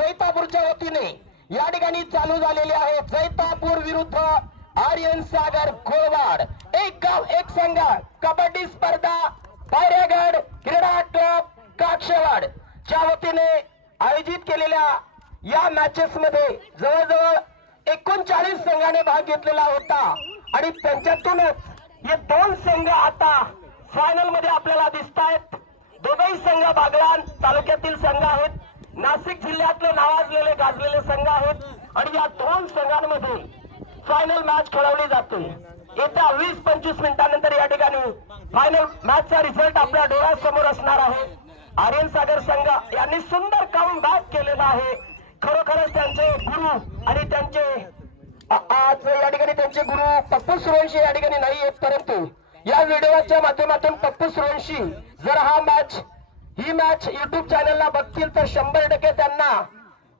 जैतापूरच्या वतीने या ठिकाणी चालू झालेले आहे जैतापूर विरुद्ध आर्यन सागर घोळवाड एक गाव एक संघ कबड्डी स्पर्धा पायऱ्यागड क्रीडा क्लब काक्षवाड च्या वतीने आयोजित केलेल्या या मॅचेस मध्ये जवळजवळ 39 संघाने भाग घेतलेला होता आणि त्यांच्यातूनच हे दोन संघ आता फायनल मध्ये आपल्याला दिसतायत। दोघेही संघ बागलाण तालुक्यातील संघ आहेत, नाशिक जिल्ह्यातले नावाजलेले गाजलेले संघ आहेत आणि या दोन संघांमध्ये फायनल मॅच खेळवली जाते। येत्या 20-25 मिनिटांनंतर या ठिकाणी फायनल मॅचचा रिझल्ट आपल्या डोळ्यासमोर असणार आहे। आर्यन सागर संघ यांनी सुंदर कमबॅक केलेला आहे। खरोखरच त्यांचे गुरु आणि त्यांचे आज या ठिकाणी त्यांचे गुरु पप्पू सूर्यवंशी या ठिकाणी नाही आहेत, परंतु या व्हिडिओच्या माध्यमातून पप्पू सूर्यवंशी जर ही मॅच युट्यूब चॅनलला बघतील तर 100% त्यांना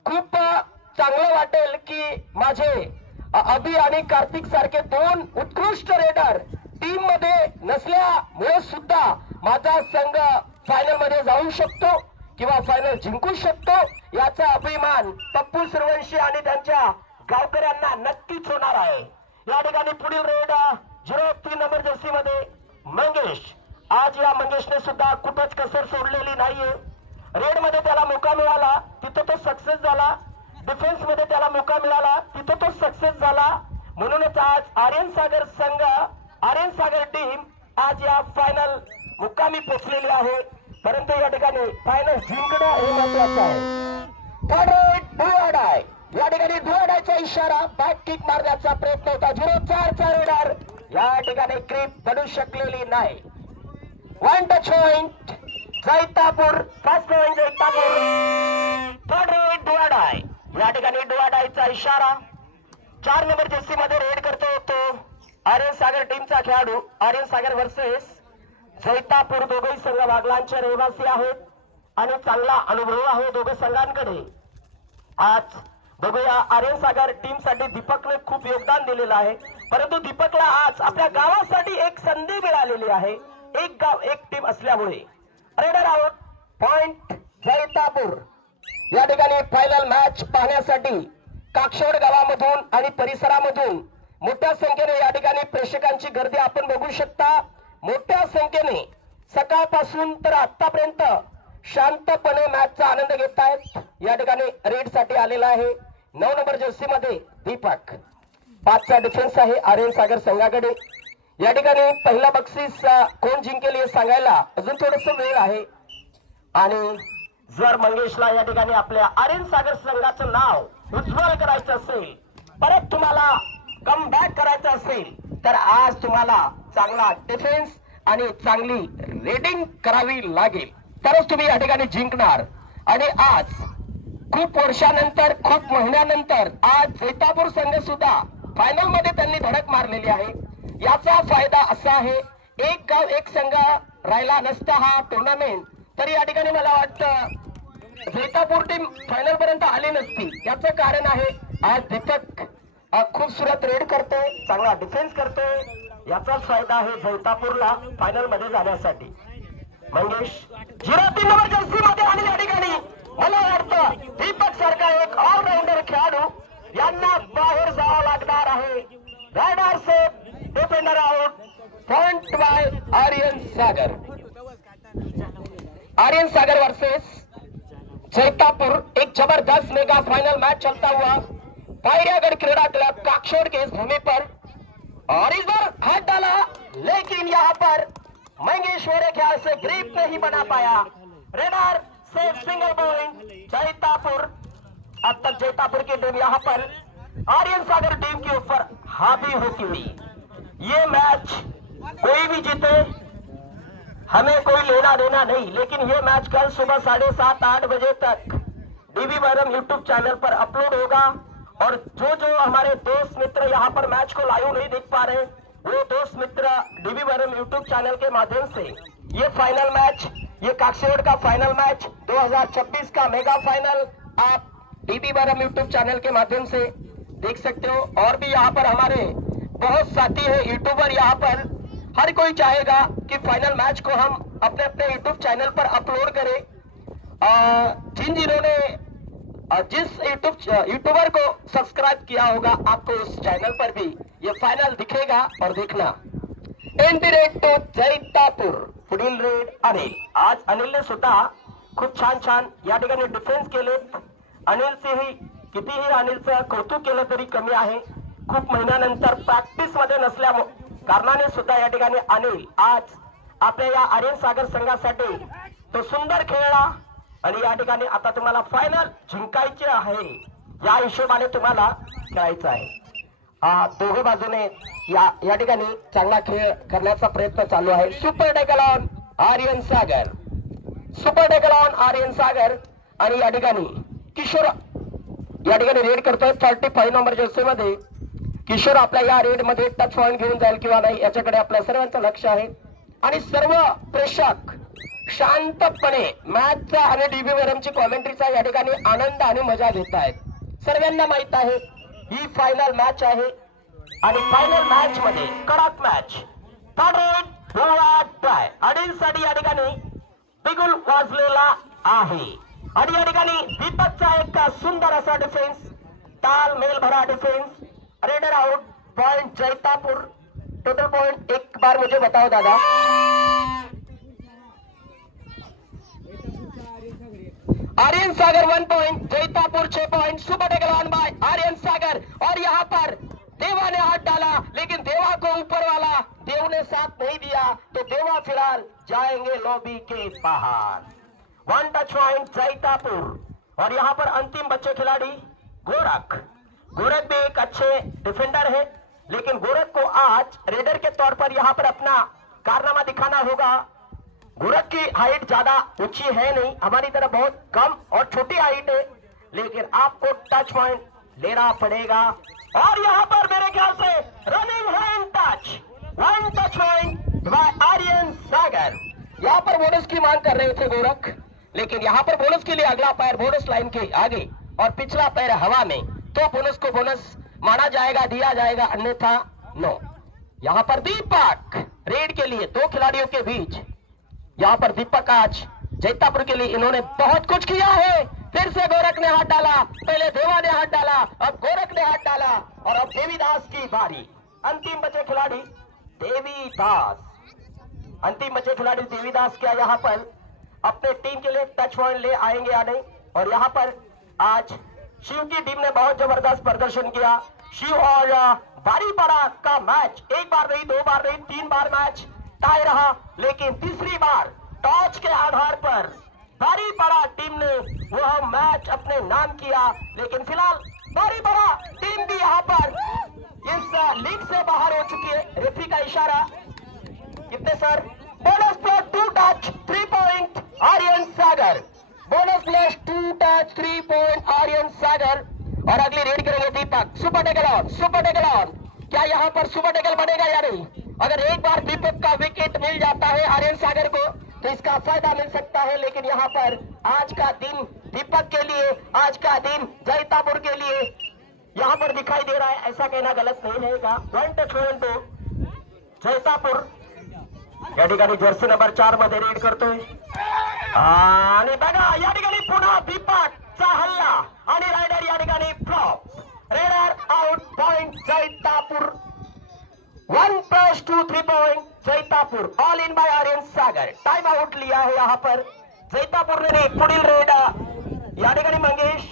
खूप चांगलं वाटेल की माझे अभि आणि कार्तिक सारखे दोन उत्कृष्ट रेडर टीम मध्ये नसल्यामुळे सुद्धा माझा संघ फायनल मध्ये जाऊ शकतो किंवा फायनल जिंकू शकतो याचा अभिमान पप्पू सूर्यवंशी आणि त्यांच्या गावकऱ्यांना नक्कीच होणार आहे। या ठिकाणी पुढील रेड 03 नंबर जर्सी मध्ये मंगेश, आज या मंगेशने सुद्धा खूपच कसर सोडलेली नाहीये। रेड मध्ये त्याला मौका मिळाला तिथे तो सक्सेस झाला, डिफेन्स मध्ये त्याला मौका मिळाला तिथे तो सक्सेस झाला, म्हणूनच आज आर्यन सागर संघ आर्यन सागर टीम आज या फायनल मुक्कामी पोहोचलेली आहे। परंतु या ठिकाणी फायनल जिंकणं हे महत्त्वाचं आहे। थर्ड रेड आहे या ठिकाणी डोळ्याचा इशारा बॅक किक मारण्याचा प्रयत्न होता। 04 चा रेडर या ठिकाणी क्रीप पडू शकलेली नाही। 1 touch point Jaitapur, first point Jaitapur. Third raid डोळाय या ठिकाणी डोळायचा इशारा 4 नंबर जर्सी मध्ये रेड करतो तो आर्यन सागर टीमचा खेळाडू। आर्यन सागर वर्सेस जैतापूर, दोघेही संघ बागलाणचे रहिवासी आहेत आणि चांगला अनुभव आहे दोघे संघांकडे। आज बघूया आर्यन सागर टीम साठी दीपकने खूप योगदान दिलेलं आहे, परंतु दीपकला आज आपल्या गावासाठी एक संधी मिळालेली आहे, एक गाव एक टीम असल्यामुळे। Raider out, point Jaitapur. या ठिकाणी फायनल मॅच पाहण्यासाठी काक्षवाड गावामधून आणि परिसरामधून मोठ्या संख्येने या ठिकाणी प्रेक्षकांची गर्दी आपण बघू शकता। मोठ्या संख्येने सकाळपासून तर आतापर्यंत शांतपणे मॅचचा आनंद घेत आहेत। या ठिकाणी रेड साठी आलेला आहे 9 नंबर जर्सी मध्ये दीपक, 5 चा डिफेन्स आहे आर्यन सागर संघाकडे। या ठिकाणी पहिला बक्षीस कोण जिंकेल हे सांगायला अजून थोडस वेळ आहे आणि जर मंगेशला या ठिकाणी आपल्या आर्यन सागर संघाचं नाव उज्ज्वल करायचं असेल, परत तुम्हाला कमबॅक करायचं असेल तर आज तुम्हाला चांगला डिफेन्स आणि चांगली रेटिंग करावी लागेल, तरच तुम्ही या ठिकाणी जिंकणार। आणि आज खूप वर्षानंतर खूप महिन्यानंतर आज जैतापूर संघ सुद्धा फायनल मध्ये त्यांनी धडक मारलेली आहे। याचा फायदा असा आहे, एक गाव एक संघ राहिला नसता हा टुर्नामेंट तर या ठिकाणी मला वाटतं जैतापूर टीम फायनल पर्यंत आली नसती। याचं कारण आहे आज दीपक खूबसूरत रेड करतोय, चांगला डिफेन्स करतोय, याचाच फायदा आहे जैतापूरला फायनल मध्ये जाण्यासाठी। मंगेश 03 नंबर जर्सी मध्ये आणि या ठिकाणी मला वाटतं दीपक सारखा एक ऑलराऊंडर खेळाडू यांना बाहेर जावं लागणार आहे। Raider safe, defender out, point by Aryan Sagar. Aryan Sagar versus Jaitapur, एक जबरदस्त मेगा फाइनल मैच चलता हुआ पायरियागढ़ क्रीडा क्लब काक्षोड़ के इस भूमि पर, और इस बार हाथ डाला लेकिन यहाँ पर मंगेश मेरे ख्याल से ग्रिप नहीं बना पाया। Raider safe, single point Jaitapur. अब तक जैतापुर की टीम यहाँ पर आर्यन सागर टीम के ऊपर हावी होती हुई। ये मैच कोई भी जीते हमें कोई लेना देना नहीं, लेकिन ये मैच कल सुबह 7:30-8 बजे तक डीबी बहरम यूट्यूब चैनल पर अपलोड होगा। और जो जो हमारे दोस्त मित्र यहाँ पर मैच को लाइव नहीं देख पा रहे, वो दोस्त मित्र डीबी बहरम यूट्यूब चैनल के माध्यम से ये फाइनल मैच, ये काक्षेड़ का फाइनल मैच 2026 का मेगा फाइनल आप डीबी बहरम यूट्यूब चैनल के माध्यम से देख सकते हो। और भी यहाँ पर हमारे बहुत साथी है यूट्यूबर, यहाँ पर हर कोई चाहेगा कि फाइनल मैच को हम अपने अपने यूट्यूब चैनल पर अपलोड करें। जिन्होंने जिस यूट्यूबर को सब्सक्राइब किया होगा आपको उस चैनल पर भी ये फाइनल दिखेगा और देखना। एंट्री रेड तो जैतापूर पुढील रेड अनिल। आज अनिलने स्वतः खूप छान या ठिकाणी डिफेन्स केलेत। अनिलचेही कितीही अनिलचं कौतुक केलं तरी कमी आहे। खूप महिन्यानंतर प्रॅक्टिस मध्ये नसल्या कारणाने सुद्धा या ठिकाणी अनिल आज आपल्या या आर्यन सागर संघासाठी तो सुंदर खेळला आणि या ठिकाणी आता तुम्हाला फायनल जिंकायचे आहे या हिशोबाने तुम्हाला खेळायचं आहे। दोघे बाजूने या ठिकाणी चांगला खेळ करण्याचा प्रयत्न चालू आहे। सुपर डेकलॉन आर्यन सागर, सुपर डेकलॉन आर्यन सागर आणि या ठिकाणी किशोर या ठिकाणी रेड करतोय 45 नंबर जर्सी मध्ये। किशोर आपल्या या रेड मध्ये टच पॉइंट घेऊन जाईल किंवा नाही याच्याकडे आपल्या सर्वांचं लक्ष आहे आणि सर्व प्रेक्षक शांतपणे मॅचचा आणि डीबीवरमची कॉमेंट्रीचा या ठिकाणी आनंद आणि मजा घेत आहेत। सर्वांना माहित आहे ही फायनल मॅच आहे आणि फायनल मॅच मध्ये कडक मॅच अडीलसाठी या ठिकाणी बिगुल वाजलेला आहे आणि या ठिकाणी दीपकचा एक सुंदर असा डिफेन्स, तालमेल भरा defence. Raider out, point Jaitapur. Total point एक बार मुझे बताओ दादा। Aryan Sagar 1 point, Jaitapur 6 point. Super डेकलॉन बाय आर्यन सागर और यहाँ पर देवा ने हाथ डाला लेकिन देवा को ऊपर वाला देव ने साथ नहीं दिया तो देवा फिलहाल जाएंगे लॉबी के बाहर। 1 टच पॉइंट जैतापुर और यहाँ पर अंतिम बच्चे खिलाड़ी गोरख। गोरख भी एक अच्छे डिफेंडर है लेकिन गोरख को आज रेडर के तौर पर यहाँ पर अपना कारनामा दिखाना होगा। गोरख की हाइट ज्यादा ऊंची है नहीं, हमारी तरह बहुत कम और छोटी हाइट है, लेकिन आपको टच पॉइंट लेना पड़ेगा। और यहाँ पर मेरे ख्याल से running hand touch, 1 touch point by Aryan Sagar. यहाँ पर बोनस की मांग कर रहे थे गोरख, लेकिन यहाँ पर बोनस के लिए अगला पैर बोनस लाइन के आगे और पिछला पैर हवा में, तो बोनस को बोनस माना जाएगा, दिया जाएगा, अन्यथा नो। यहाँ पर दीपक रेड के लिए 2 खिलाड़ियों के बीच, यहाँ पर दीपक आज जैतापुर के लिए इन्होंने बहुत कुछ किया है। फिर से गोरख ने हाथ डाला, पहले देवा ने हाथ डाला, अब गोरख ने हाथ डाला और अब देवीदास की बारी। अंतिम बचे खिलाड़ी देवीदास, अंतिम बचे खिलाड़ी देवीदास क्या यहाँ पर अपने टीम के लिए टच पॉइंट ले आएंगे या नहीं। और यहाँ पर आज शिव की टीम ने बहुत जबरदस्त प्रदर्शन किया। शिव और बारीपाड़ा का मैच एक बार नहीं, 2 बार नहीं, 3 बार मैच टाई रहा, लेकिन तीसरी बार टॉस के आधार पर बारीपाड़ा टीम ने वह मैच अपने नाम किया। लेकिन फिलहाल बारीपाड़ा टीम भी यहाँ पर इस लीग से बाहर हो चुकी है। रेफरी का इशारा कितने sir? Bonus plus 2 touch 3 point Aryan Sagar, bonus plus 2 touch 3 point Aryan Sagar. और अगली रेड करेंगे दीपक। सुपर डेकलॉन, सुपर डेकलॉन क्या यहाँ पर सुपर डेकल बनेगा या नहीं? अगर एक बार दीपक का विकेट मिल जाता है आर्यन सागर को तो इसका फायदा मिल सकता है, लेकिन यहाँ पर आज का दिन दीपक के लिए, आज का दिन जैतापुर के लिए यहाँ पर दिखाई दे रहा है, ऐसा कहना गलत नहीं रहेगा। 1 टच पॉइंट जैतापुर या ठिकाणी जर्सी नंबर 4 मध्ये रेड करतोय आणि बघा या ठिकाणी पुन्हा दीपकचा हल्ला आणि रायडर या ठिकाणी flop. Raider out, point Jaitapur. 1 + 2 3 point Jaitapur, all in by Aryan Sagar. Time out लिया है यहाँ पर जैतापुर ने। पुढील रेड या ठिकाणी मंगेश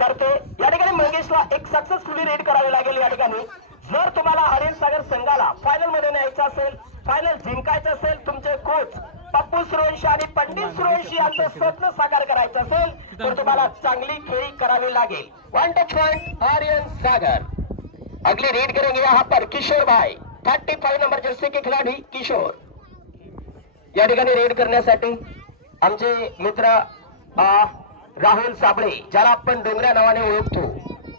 करते, या ठिकाणी मंगेशला एक सक्सेसफुली रेड करावी लागेल। या ठिकाणी जर तुम्हाला आर्यन सागर संघाला फायनल मध्ये न्यायचं असेल, फायनल जिंकायचं असेल, तुमचे कोच पप्पू सुरवंशी आणि पंडित सुरवंशी यांचं स्वप्न साकार करायचं असेल तर तुम्हाला चांगली खेळी करावी लागेल। 1 टच पॉइंट आर्यन सागर। अगली रेड करेंगे यहाँ पर किशोर भाई, 35 नंबर जर्सी के खिलाड़ी किशोर या ठिकाणी रेड करण्यासाठी आमचे मित्र राहुल साबळे, ज्याला आपण डोंगऱ्या नावाने ओळखतो,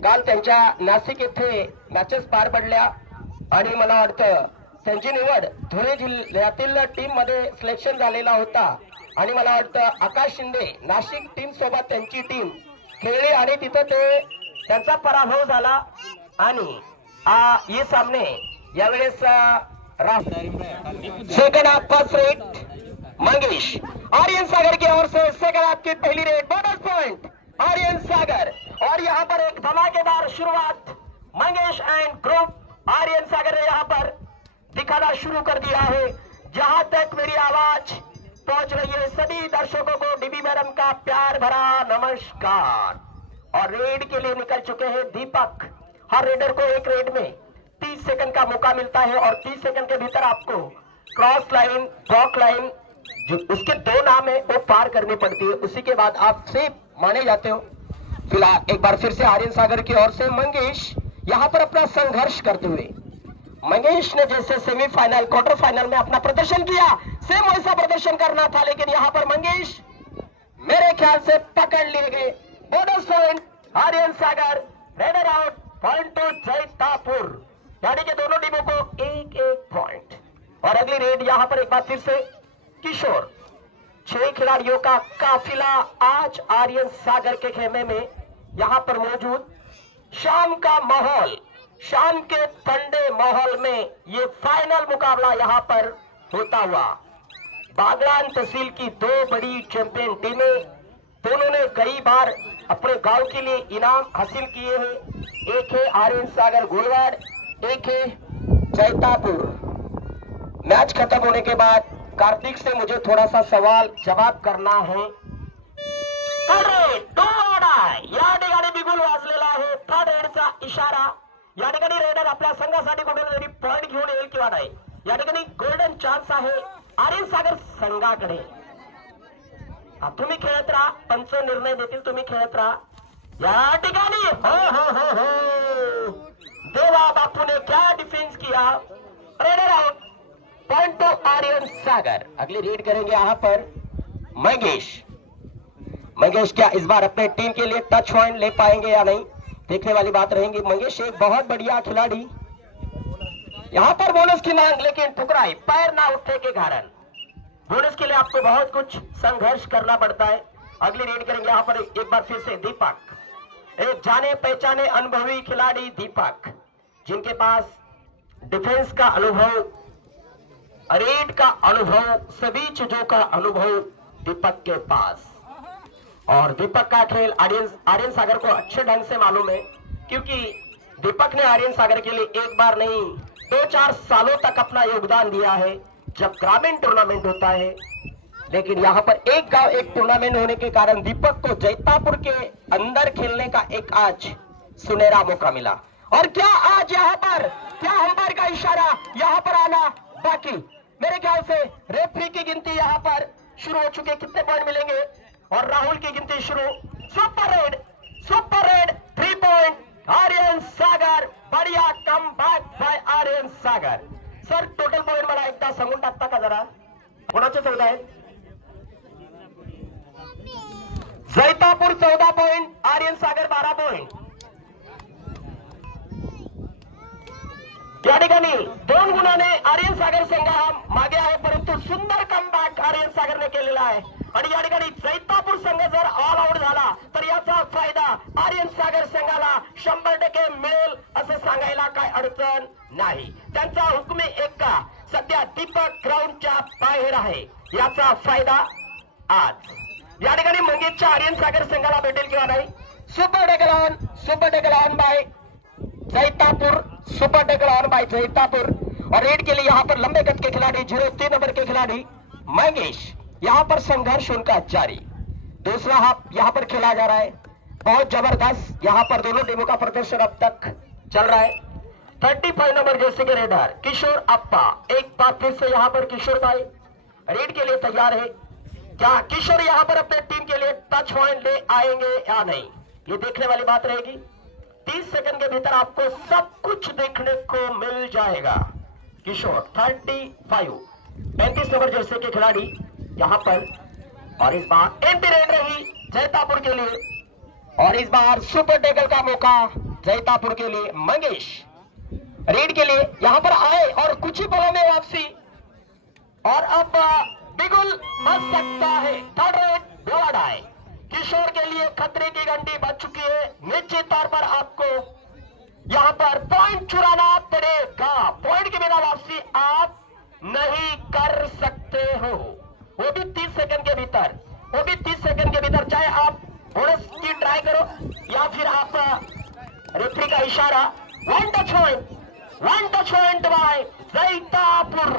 काल त्यांच्या नाशिक येथे मॅचेस पार पडल्या आणि मला वाटतं त्यांची निवड धुळे जिल्ह्यातील टीम मध्ये सिलेक्शन झालेला होता आणि मला वाटतं आकाश शिंदे नाशिक टीम सोबत त्यांची टीम खेळली आणि तिथं त्यांचा पराभव झाला आणि ये सामने यावेळेस second half first raid Mangesh Aryan Sagar की ओर से सेकंड हाफ की पहली raid, bonus point Aryan Sagar. और यहाँ पर एक धमाकेदार शुरुआत मंगेश एंड ग्रुप आर्यन सागर ने यहाँ पर दिखाना शुरू कर दिया है। जहां तक मेरी आवाज पहुंच रही है, सभी दर्शकों को डीबी मैडम का प्यार भरा नमस्कार। और रेड के लिए निकल चुके हैं दीपक। हर रेडर को एक रेड में 30 सेकंड का मौका मिलता है और 30 सेकंड के भीतर आपको क्रॉस लाइन, वॉक लाइन, जो उसके दो नाम है वो पार करनी पड़ती है। उसी के बाद आप सेफ माने जाते हो। फिलहाल एक बार फिर से आर्यन सागर की ओर से मंगेश यहां पर अपना संघर्ष करते हुए, मंगेश ने जैसे सेमीफाइनल, क्वार्टर फाइनल में अपना प्रदर्शन किया, सेम वैसा प्रदर्शन करना था, लेकिन यहां पर मंगेश मेरे ख्याल से पकड़ लिए गए। Bonus point Aryan Sagar, raider out, point to Jaitapur. यानी कि दोनों टीमों को एक एक पॉइंट। और अगली रेड यहां पर एक बार फिर से किशोर, 6 खिलाड़ियों का काफिला आज आर्यन सागर के खेमे में यहां पर मौजूद। शाम का माहौल, शाम के ठंडे माहौल में ये फाइनल मुकाबला यहां पर होता हुआ। बागलान तहसील की दो बड़ी चैंपियन टीमें, दोनों ने कई बार अपने गांव के लिए इनाम हासिल किए हैं। एक है आर्यन सागर गोलवाड़, एक है जैतापुर। मैच खत्म होने के बाद कार्तिक से मुझे थोड़ा सा सवाल जवाब करना है। या ठिकाणी बिगुल वाजलेला आहे, थर्ड रेडचा इशारा। या ठिकाणी रेडर आपल्या संघासाठी कुठेतरी पॉइंट घेऊन येईल किंवा नाही, या ठिकाणी गोल्डन चान्स आहे आर्यन सागर संघाकडे। तुम्ही खेळत राहा, पंच निर्णय देतील, तुम्ही खेळत राहा। या ठिकाणी हो हो हो हो, देवा बापू ने क्या डिफेंस किया। Raider out, point to Aryan Sagar. अगली रीड करेंगे यहां पर मंगेश। मंगेश क्या इस बार अपने टीम के लिए टच पॉइंट ले पाएंगे या नहीं, देखने वाली बात रहेगी। मंगेश एक बहुत बढ़िया खिलाड़ी, यहां पर बोनस की मांग, लेकिन ठुकराई पैर ना उठने के कारण। बोनस के लिए आपको बहुत कुछ संघर्ष करना पड़ता है। अगली रीड करेंगे यहां पर एक बार फिर से दीपक, एक जाने पहचाने अनुभवी खिलाड़ी दीपक, जिनके पास डिफेंस का अनुभव, रेड का अनुभव, सभी चीजों का अनुभव दीपक के पास। और दीपक का खेल आर्यन सागर को अच्छे ढंग से मालूम है, क्योंकि दीपक ने आर्यन सागर के लिए एक बार नहीं 2-4 सालों तक अपना योगदान दिया है जब ग्रामीण टूर्नामेंट होता है। लेकिन यहाँ पर एक गांव एक टूर्नामेंट होने के कारण दीपक को जैतापुर के अंदर खेलने का एक आज सुनहरा मौका मिला। और क्या आज यहाँ पर क्या अंपायर का इशारा यहाँ पर आना बाकी। मेरे ख्याल से रेफरी की गिनती यहाँ पर शुरू हो चुकी है, कितने पॉइंट मिलेंगे, और राहुल की गिनती शुरू। Super raid 3 point Aryan Sagar, बढ़िया come back by Aryan Sagar. Sir total point मला एकदा सांगून टाकता का जरा, कोणाचे 14 आहेत? Jaitapur 14 point, Aryan Sagar 12 point. या ठिकाणी 2 गुणाने आर्यन सागर संघ हा मागे आहे, परंतु सुंदर कमबॅक आर्यन सागरने केलेला आहे। आणि या ठिकाणी जैतापूर संघ जर ऑल आउट झाला तर याचा फायदा आर्यन सागर संघाला 100% मिळेल असं सांगायला काय अडचण नाही। त्यांचा हुकमे एक्का सध्या दीपक ग्राउंडच्या बाहेर आहे, याचा फायदा आज या ठिकाणी मंगेशच्या आर्यन सागर संघाला भेटेल किंवा नाही। सुपर टेकल ऑन बाय जैतापुर, सुपर टेकल ऑन बाय जैतापुर। और रेड के लिए यहाँ पर लंबे कद के खिलाड़ी 03 नंबर के खिलाड़ी मंगेश, यहाँ पर संघर्ष उनका जारी। दूसरा हाफ यहाँ पर खेला जा रहा है, बहुत जबरदस्त यहाँ पर दोनों टीमों का प्रदर्शन अब तक चल रहा है। 35 नंबर जैसे के रेडर किशोर अप्पा, एक बार फिर से यहाँ पर किशोर भाई रेड के लिए तैयार है। क्या किशोर यहाँ पर अपने टीम के लिए टच पॉइंट ले आएंगे या नहीं, ये देखने वाली बात रहेगी। 30 सेकंड के भीतर आपको सब कुछ देखने को मिल जाएगा। किशोर 35 नंबर जैसे के खिलाड़ी यहां पर, और इस बार एंटी रेड रही जैतापुर के लिए, और इस बार सुपर टेकल का मौका जैतापुर के लिए। मंगेश रेड के लिए यहां पर आए और कुछ ही पलों में वापसी, और अब बिगुल बच सकता है। थर्ड रेड बोर्ड आए, किशोर के लिए खतरे की घंटी बज चुकी है। निश्चित तौर पर आपको यहां पर पॉइंट चुराना पड़ेगा, पॉइंट के बिना वापसी आप नहीं कर सकते हो, वो भी 30 सेकंड के भीतर, चाहे आप बोनस की ट्राई इशारा. One touch point bye Jaitapur.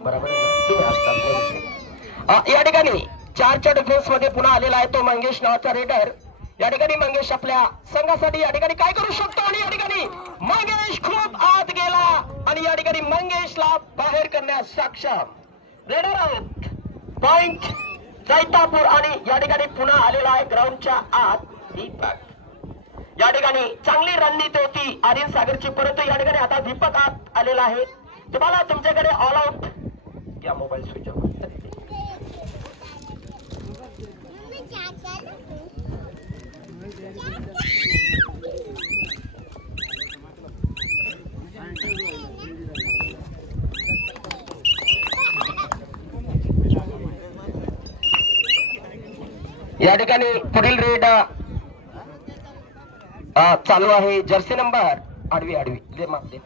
बरोबर या ठिकाणी 4च्या डिफेन्स मध्ये पुन्हा आलेला आहे तो मंगेश नावाचा रेडर. या ठिकाणी मंगेश आपल्या संघासाठी या ठिकाणी काय करू शकतो आणि या ठिकाणी मंगेश खूप आत गेला आणि या ठिकाणी मंगेशला बाहेर करण्यास सक्षम. Raider out. पॉइंट जैतापूर. आणि या ठिकाणी पुन्हा आलेला आहे ग्राउंडच्या आत दीपक. या ठिकाणी चांगली रणनीती होती आर्यन सागरची, परंतु या ठिकाणी आता दीपक आत आलेला आहे. तुम्हाला तुमच्याकडे ऑल आउट या मोबाईल स्विच ऑफ. या ठिकाणी पुढील रेड चालू आहे. जर्सी नंबर आडवी दे माप दे.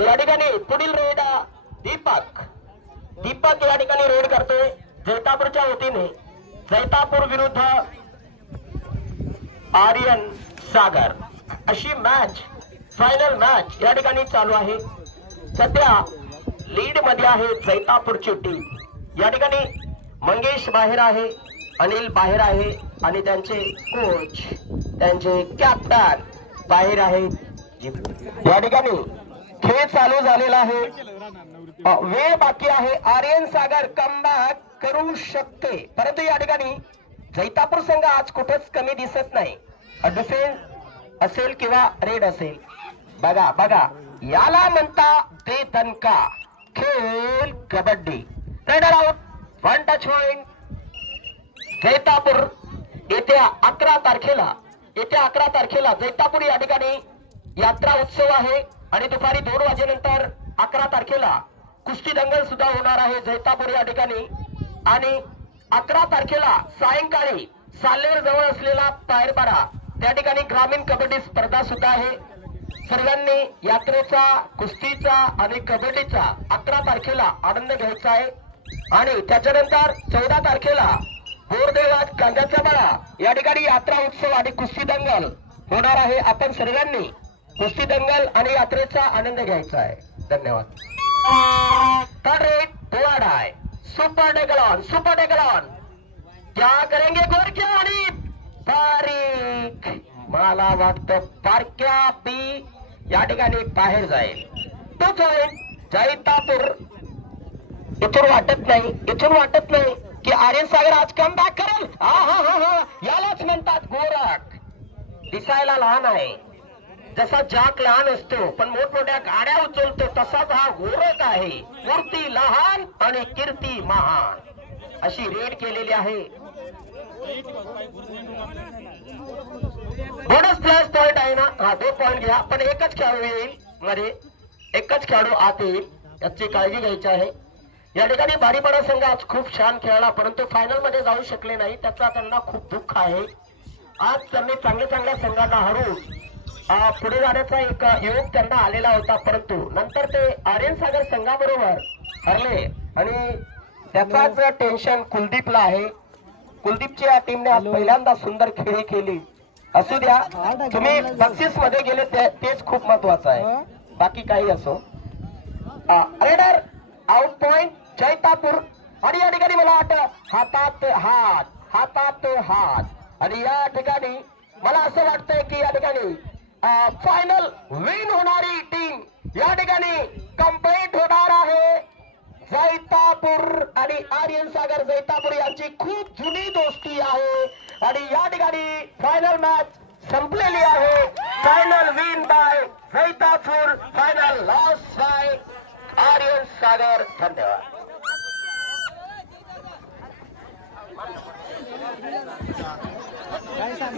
या ठिकाणी पुढील रेड दीपक या ठिकाणी रेड करतोय जैतापूरच्या वतीने. जैतापूर विरुद्ध आर्यन सागर अशी मॅच, फायनल मॅच या ठिकाणी चालू आहे. सध्या लीड मध्ये आहे जैतापूरची टीम. या ठिकाणी मंगेश बाहेर आहे, अनिल बाहेर आहे आणि त्यांचे कोच, त्यांचे कॅप्टन बाहेर आहे. या ठिकाणी खेळ चालू झालेला आहे. वेळ बाकी आहे. आर्यन सागर कमबॅक करू शकते, परंतु या ठिकाणी जैतापूर संघ आज कुठेच कमी दिसत नाही. डिफेन्स असेल किंवा रेड असेल. बघा याला म्हणता बेदणका खेळ kabaddi. Raider out. One touch point Jaitapur. येत्या 11 तारखेला जैतापूर या ठिकाणी यात्रा उत्सव आहे आणि दुपारी 2 वाजेनंतर 11 तारखेला कुस्ती दंगल सुद्धा होणार आहे जैतापूर या ठिकाणी. आणि 11 तारखेला सायंकाळी साल्हेर जवळ असलेला पायरपाडा त्या ठिकाणी ग्रामीण कबड्डी स्पर्धा सुद्धा आहे. सर्वांनी यात्रेचा, कुस्तीचा आणि कबड्डीचा 11 तारखेला आनंद घ्यायचा आहे. आणि त्याच्यानंतर 14 तारखेला बोरदेवात कांद्याचा मळा या ठिकाणी यात्रा उत्सव आणि कुस्ती दंगल होणार आहे. आपण सर्वांनी कुस्ती दंगल आणि यात्रेचा आनंद घ्यायचा आहे. धन्यवाद. थर्ड रेड बोर्ड आहे. सुपर डेकलॉन क्या करेंगे गोरक्या आणि बारीक. मला वाटतं पारक्या बी या ठिकाणी बाहेर जाईल. तो जैतापूर. इथून वाटत नाही की आर्यन सागर आज कम बॅक करेल. यालाच म्हणतात गोरख. दिसायला लहान आहे, जसा जाक लहान असतो पण मोठमोठ्या गाड्या उचलतो तसाच हा गोरख आहे. मूर्ती लहान आणि कीर्ती महान अशी रेड केलेली आहे. बोनस प्लस पॉइंट आहे ना. 2 पॉइंट घ्या, पण एकच खेळाडू येईल मध्ये, एकच खेळाडू आत येईल याची काळजी घ्यायची आहे. या ठिकाणी बारीपाडा संघ आज खूप छान खेळला, परंतु फायनल मध्ये जाऊ शकले नाही. त्याचा त्यांना खूप दुःख आहे. आज त्यांनी चांगल्या संघांना हरवून पुढे जाण्याचा एक योग त्यांना आलेला होता, परंतु नंतर ते आर्यन सागर संघाबरोबर हरले आणि त्याचाच टेन्शन कुलदीपला आहे. कुलदीपच्या टीमने आज पहिल्यांदा सुंदर खेळी केली. असू द्या, तुम्ही बक्षीस मध्ये गेले तेच खूप महत्वाचं आहे, बाकी काही असो. Raider out point Jaitapur. आणि या ठिकाणी मला वाटतं हातात हात आणि या ठिकाणी मला असं वाटतंय की या ठिकाणी फायनल विन होणारी टीम या ठिकाणी कंप्लीट होणार आहे. जैतापूर आणि आर्यन सागर जैतापूर यांची खूप जुनी दोस्ती आहे आणि या ठिकाणी फायनल मॅच संपलेली आहे. Final win by Jaitapur, final loss by Aryan Sagar. धन्यवाद. काय सांग